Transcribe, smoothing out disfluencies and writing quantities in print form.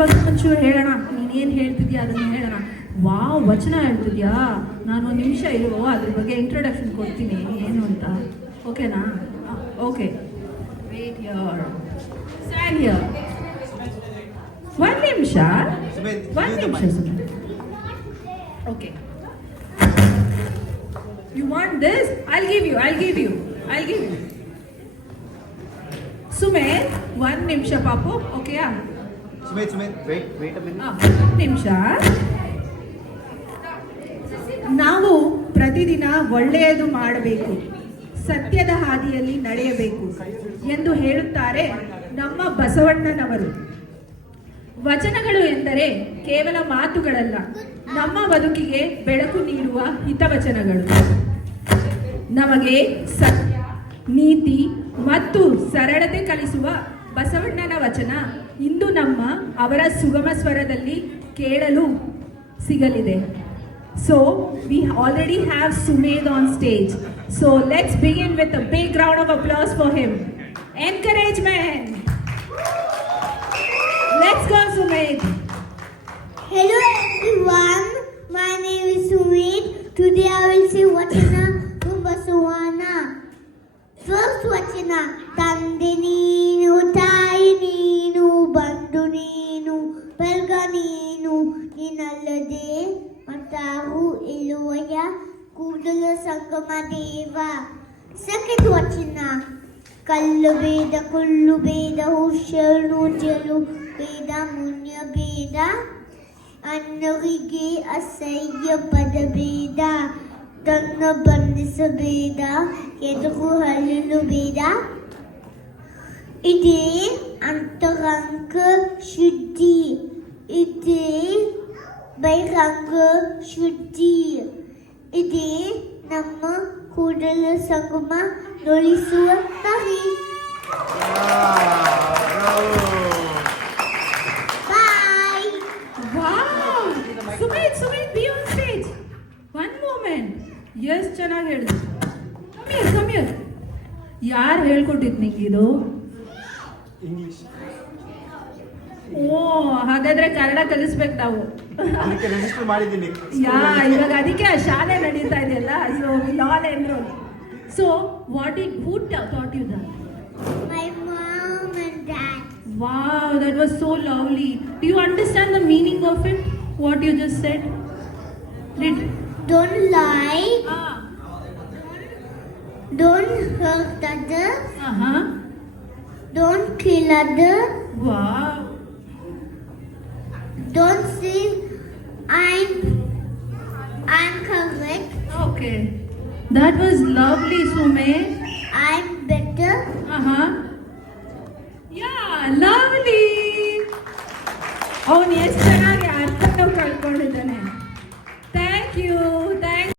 ಬಗ್ಗೆ ಒಂಚೂರು ಹೇಳೋಣ. ನೀನೇನು ಹೇಳ್ತಿದ್ಯಾ ಅದನ್ನು ಹೇಳೋಣ. ವಾವ್, ವಚನ ಹೇಳ್ತಿದ್ಯಾ? ನಾನು ಒಂದು ನಿಮಿಷ ಇರೋ ಅದ್ರ ಬಗ್ಗೆ ಇಂಟ್ರೊಡಕ್ಷನ್ ಕೊಡ್ತೀನಿ ಏನು ಅಂತ. ಓಕೆನಾ? Okay, wait here, stand here. ಒಂದು ನಿಮಿಷ ಸುಮ್ಮನೆ. Okay, you want this? I'll give you. Sumeet, ಒಂದು ನಿಮಿಷ ಪಾಪು. ಓಕೆಯಾ? Sumeet, wait a minute. ಒಂದು ನಿಮಿಷ. ನಾವು ಪ್ರತಿದಿನ ಒಳ್ಳೆಯದು ಮಾಡಬೇಕು, ಸತ್ಯದ ಹಾದಿಯಲ್ಲಿ ನಡೆಯಬೇಕು ಎಂದು ಹೇಳುತ್ತಾರೆ ನಮ್ಮ ಬಸವಣ್ಣನವರು. ವಚನಗಳು ಎಂದರೆ ಕೇವಲ ಮಾತುಗಳಲ್ಲ, ನಮ್ಮ ಬದುಕಿಗೆ ಬೆಳಕು ನೀಡುವ ಹಿತವಚನಗಳು. ನಮಗೆ ಸತ್ಯ, ನೀತಿ ಮತ್ತು ಸರಳತೆ ಕಲಿಸುವ ಬಸವಣ್ಣನ ವಚನ ಇಂದು ಅವರ ಸುಗಮ ಸ್ವರದಲ್ಲಿ ಕೇಳಲು ಸಿಗಲಿದೆ. So we already have Sumed on stage. So let's begin with a big round of applause for him. Encouragement. Let's go, Sumed. Hello everyone, my name is Sumed. Today I will say Vachana from Basavana. First Vachana, Tande neenu, Tayi neenu, Bandu neenu, Belga neenu, Ninallade ಮತ್ತಾರು ಇಲ್ಲವಯ್ಯ Kudala Sangama Deva. Second ವಚನ, ಕಲ್ಲು ಬೇದ, ಕುಳ್ಳು ಬೇದ, ಹುಷರು ಜಲು ಬೇದ, ಮುನ್ಯ ಬೇದ, ಅನ್ನರಿಗೆ ಅಸಹ್ಯ ಪದ ಬೇದ, ತನ್ನ ಬಂಧಿಸಬೇಡ, ಎದುರು ಹಲ್ಲಲು ಬೇಡ. ಇದೇ ಅಂತರಂಗ ಶುದ್ಧಿ, ಇದೇ ಬಹಿರಂಗ ಶುದ್ಧಿ, ಇದೇ ನಮ್ಮ ಕೂಡಲ ಸಂಗಮ ನೊಳಿಸುವ ತರಿ. ಬಾಯ್. Wow! Sumed, be on stage. One moment. ಎಷ್ಟು ಚೆನ್ನಾಗಿ ಹೇಳಿದ್ರು. Come here. ಯಾರು ಹೇಳ್ಕೊಟ್ಟಿದ್ದು ನಿಂಗೆ ಇದು? ಇಂಗ್ಲಿಷ್. ಓ, ಹಾಗಾದ್ರೆ ಕನ್ನಡ ಕಲಿಸ್ಬೇಕು ನಾವು. ಅದಕ್ಕೆ ರಿಜಿಸ್ಟರ್ ಮಾಡಿದ್ದೀನಿ. ಇವಾಗ ಅದಕ್ಕೆ ಆ ಶಾಲೆ ನಡೀತಾ ಇದೆಯಲ್ಲ. So will all enrol. So who taught you that? My mom and dad. Wow, that was so lovely. Do you understand the meaning of it? What you just said? Don't lie. Ah. Don't hurt others. Uh-huh. Don't kill others. Wow. Don't say I'm correct. Okay. That was lovely, Sumed. I'm better. Uh-huh. Yeah, lovely. Oh, yes.